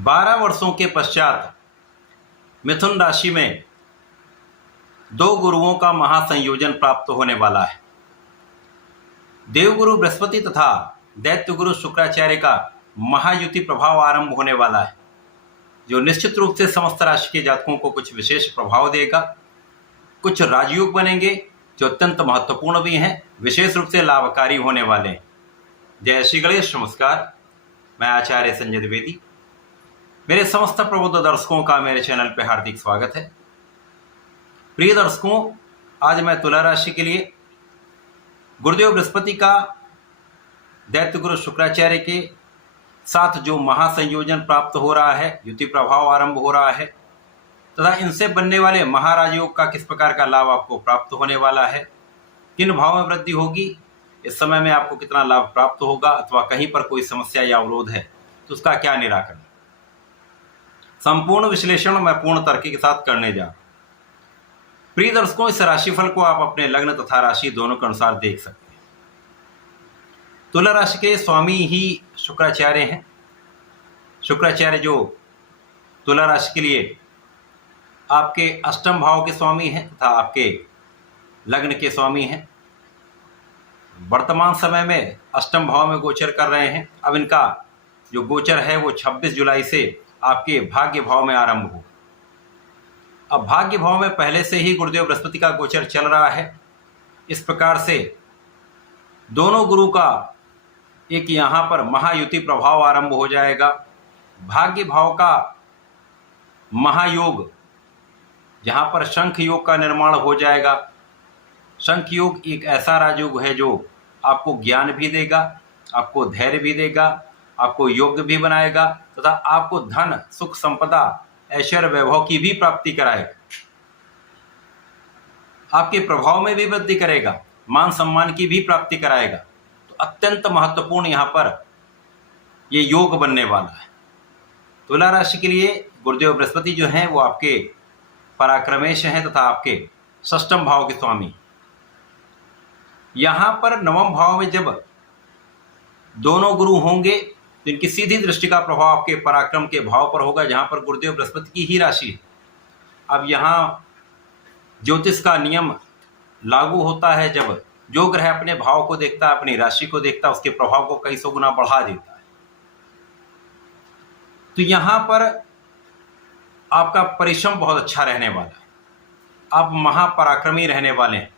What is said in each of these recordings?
12 वर्षों के पश्चात मिथुन राशि में 2 गुरुओं का महासंयोजन प्राप्त होने वाला है। देवगुरु बृहस्पति तथा दैत्य गुरु शुक्राचार्य का महायुति प्रभाव आरंभ होने वाला है, जो निश्चित रूप से समस्त राशि के जातकों को कुछ विशेष प्रभाव देगा। कुछ राजयोग बनेंगे जो अत्यंत महत्वपूर्ण भी हैं, विशेष रूप से लाभकारी होने वाले हैं। जय श्री गणेश। नमस्कार, मैं आचार्य संजय द्विवेदी। मेरे समस्त प्रबुद्ध दर्शकों का मेरे चैनल पर हार्दिक स्वागत है। प्रिय दर्शकों, आज मैं तुला राशि के लिए गुरुदेव बृहस्पति का दैत्य गुरु शुक्राचार्य के साथ जो महासंयोजन प्राप्त हो रहा है, युति प्रभाव आरंभ हो रहा है, तथा इनसे बनने वाले महाराज योग का किस प्रकार का लाभ आपको प्राप्त होने वाला है, किन भाव में वृद्धि होगी, इस समय में आपको कितना लाभ प्राप्त होगा, अथवा कहीं पर कोई समस्या या अवरोध है तो उसका क्या निराकरण, संपूर्ण विश्लेषण मैं पूर्ण तर्क के साथ करने जा रहा हूं। प्रिय दर्शकों, इस राशिफल को आप अपने लग्न तथा राशि दोनों के अनुसार देख सकते हैं। तुला राशि के स्वामी ही शुक्राचार्य हैं। शुक्राचार्य जो तुला राशि के लिए आपके अष्टम भाव के स्वामी हैं तथा आपके लग्न के स्वामी हैं। वर्तमान समय में अष्टम भाव में गोचर कर रहे हैं। अब इनका जो गोचर है वो 26 जुलाई से आपके भाग्य भाव में आरंभ हो। अब भाग्य भाव में पहले से ही गुरुदेव बृहस्पति का गोचर चल रहा है। इस प्रकार से दोनों गुरु का एक यहाँ पर महायुति प्रभाव आरंभ हो जाएगा। भाग्य भाव का महायोग, जहाँ पर शंख योग का निर्माण हो जाएगा। शंख योग एक ऐसा राजयोग है जो आपको ज्ञान भी देगा, आपको धैर्य भी देगा, आपको योग्य भी बनाएगा तथा आपको धन, सुख, संपदा, ऐश्वर्य, वैभव की भी प्राप्ति कराएगा। आपके प्रभाव में भी वृद्धि करेगा, मान सम्मान की भी प्राप्ति कराएगा। तो अत्यंत महत्वपूर्ण यहाँ पर ये योग बनने वाला है। तुला राशि के लिए गुरुदेव बृहस्पति जो हैं वो आपके पराक्रमेश हैं तथा आपके षष्ठम भाव के स्वामी। यहाँ पर नवम भाव में जब दोनों गुरु होंगे तो इनकी सीधी दृष्टि का प्रभाव आपके पराक्रम के भाव पर होगा, जहाँ पर गुरुदेव बृहस्पति की ही राशि है। अब यहाँ ज्योतिष का नियम लागू होता है, जब जो ग्रह अपने भाव को देखता है, अपनी राशि को देखता है, उसके प्रभाव को कई सौ गुना बढ़ा देता है। तो यहाँ पर आपका परिश्रम बहुत अच्छा रहने वाला है। आप महापराक्रमी रहने वाले हैं।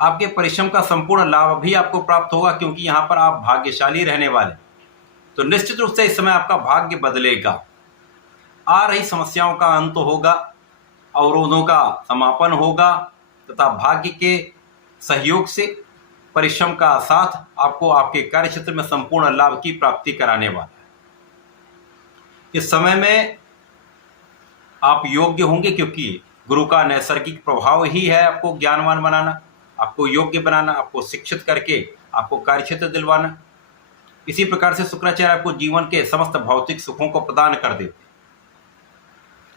आपके परिश्रम का संपूर्ण लाभ भी आपको प्राप्त होगा, क्योंकि यहाँ पर आप भाग्यशाली रहने वाले। तो निश्चित रूप से इस समय आपका भाग्य बदलेगा। आ रही समस्याओं का अंत होगा, अवरोधों का समापन होगा तथा भाग्य के सहयोग से, परिश्रम का साथ आपको आपके कार्यक्षेत्र में संपूर्ण लाभ की प्राप्ति कराने वाला है। इस समय में आप योग्य होंगे, क्योंकि गुरु का नैसर्गिक प्रभाव ही है आपको ज्ञानवान बनाना, आपको योग्य बनाना, आपको शिक्षित करके आपको कार्यक्षेत्र दिलवाना। इसी प्रकार से शुक्राचार्य आपको जीवन के समस्त भौतिक सुखों को प्रदान कर देते।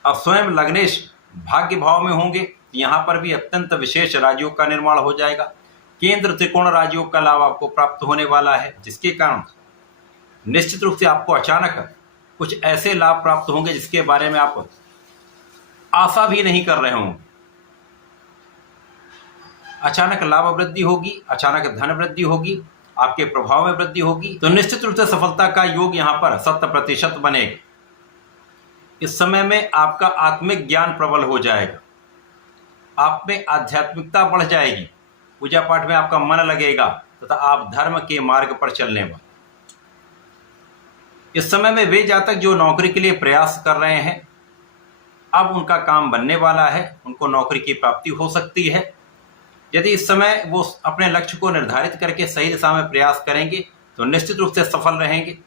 अब स्वयं लग्नेश भाग्य भाव में होंगे, यहाँ पर भी अत्यंत विशेष राजयोग का निर्माण हो जाएगा। केंद्र त्रिकोण राजयोग का लाभ आपको प्राप्त होने वाला है, जिसके कारण निश्चित रूप से आपको अचानक कुछ ऐसे लाभ प्राप्त होंगे जिसके बारे में आप आशा भी नहीं कर रहे होंगे। अचानक लाभ वृद्धि होगी, अचानक धन वृद्धि होगी, आपके प्रभाव में वृद्धि होगी। तो निश्चित रूप से सफलता का योग यहाँ पर 100% बनेगा। इस समय में आपका आत्मिक ज्ञान प्रबल हो जाएगा, आप में आध्यात्मिकता बढ़ जाएगी, पूजा पाठ में आपका मन लगेगा तथा आप धर्म के मार्ग पर चलने वाले। इस समय में वे जातक जो नौकरी के लिए प्रयास कर रहे हैं, अब उनका काम बनने वाला है, उनको नौकरी की प्राप्ति हो सकती है। यदि इस समय वो अपने लक्ष्य को निर्धारित करके सही दिशा में प्रयास करेंगे तो निश्चित रूप से सफल रहेंगे।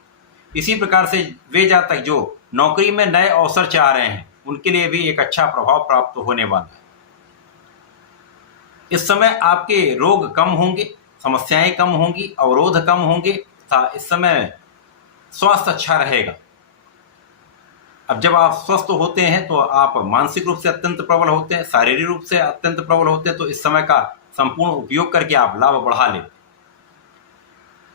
इसी प्रकार से वे जातक जो नौकरी में नए अवसर चाह रहे हैं, उनके लिए भी एक अच्छा प्रभाव प्राप्त होने वाला है। इस समय आपके रोग कम होंगे, समस्याएं कम होंगी, अवरोध कम होंगे तथा इस समय स्वास्थ्य अच्छा रहेगा। अब जब आप स्वस्थ होते हैं तो आप मानसिक रूप से अत्यंत प्रबल होते हैं, शारीरिक रूप से अत्यंत प्रबल होते हैं। तो इस समय का संपूर्ण उपयोग करके आप लाभ बढ़ा लेते हैं।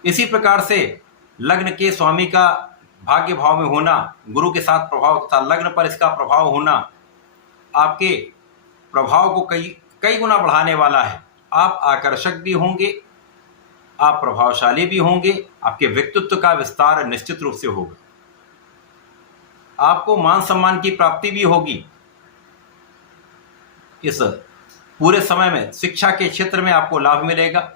इसी प्रकार से लग्न के स्वामी का भाग्य भाव में होना, गुरु के साथ प्रभाव तथा लग्न पर इसका प्रभाव होना आपके प्रभाव को कई गुना बढ़ाने वाला है। आप आकर्षक भी होंगे, आप प्रभावशाली भी होंगे, आपके व्यक्तित्व का विस्तार निश्चित रूप से होगा। आपको मान सम्मान की प्राप्ति भी होगी। इस पूरे समय में शिक्षा के क्षेत्र में आपको लाभ मिलेगा।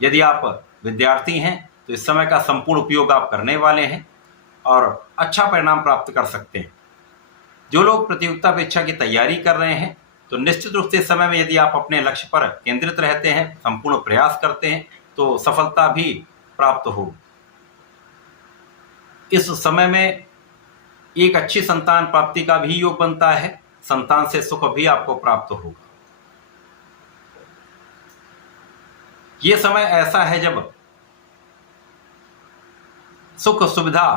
यदि आप विद्यार्थी हैं तो इस समय का संपूर्ण उपयोग आप करने वाले हैं और अच्छा परिणाम प्राप्त कर सकते हैं। जो लोग प्रतियोगिता परीक्षा की तैयारी कर रहे हैं तो निश्चित रूप से इस समय में यदि आप अपने लक्ष्य पर केंद्रित रहते हैं, संपूर्ण प्रयास करते हैं तो सफलता भी प्राप्त हो। इस समय में एक अच्छी संतान प्राप्ति का भी योग बनता है। संतान से सुख भी आपको प्राप्त होगा। ये समय ऐसा है जब सुख सुविधा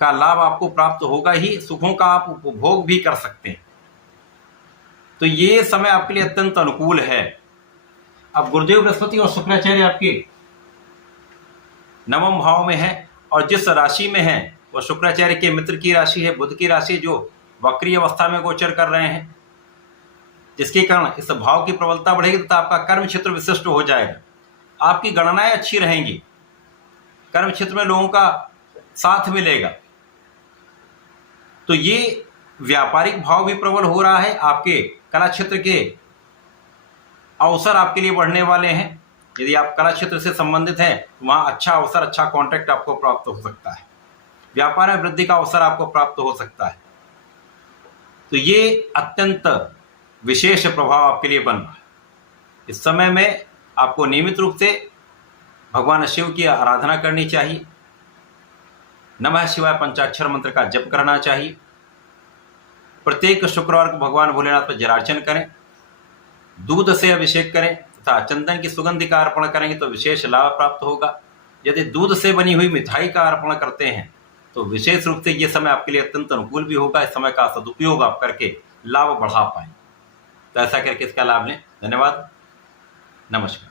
का लाभ आपको प्राप्त होगा ही, सुखों का आप उपभोग भी कर सकते हैं। तो ये समय आपके लिए अत्यंत अनुकूल है। अब गुरुदेव बृहस्पति और शुक्राचार्य आपके नवम भाव में है और जिस राशि में है वो शुक्राचार्य के मित्र की राशि है, बुध की राशि, जो वक्री अवस्था में गोचर कर रहे हैं, जिसके कारण इस भाव की प्रबलता बढ़ेगी तथा आपका कर्म क्षेत्र विशिष्ट हो जाएगा। आपकी गणनाएं अच्छी रहेंगी, कर्म क्षेत्र में लोगों का साथ मिलेगा। तो ये व्यापारिक भाव भी प्रबल हो रहा है। आपके कला क्षेत्र के अवसर आपके लिए बढ़ने वाले हैं। यदि आप कला क्षेत्र से संबंधित हैं तो वहाँ अच्छा अवसर, अच्छा कॉन्ट्रैक्ट आपको प्राप्त हो सकता है। व्यापार में वृद्धि का अवसर आपको प्राप्त हो सकता है। तो ये अत्यंत विशेष प्रभाव आपके लिए बन रहा है। इस समय में आपको नियमित रूप से भगवान शिव की आराधना करनी चाहिए। नमः शिवाय पंचाक्षर मंत्र का जप करना चाहिए। प्रत्येक शुक्रवार को भगवान भोलेनाथ पर जलार्चन करें, दूध से अभिषेक करें तथा चंदन की सुगंधि का अर्पण करेंगे तो विशेष लाभ प्राप्त होगा। यदि दूध से बनी हुई मिठाई का अर्पण करते हैं तो विशेष रूप से ये समय आपके लिए अत्यंत अनुकूल भी होगा। इस समय का सदुपयोग आप करके लाभ बढ़ा पाएं। तो ऐसा करके इसका लाभ लें। धन्यवाद। नमस्कार।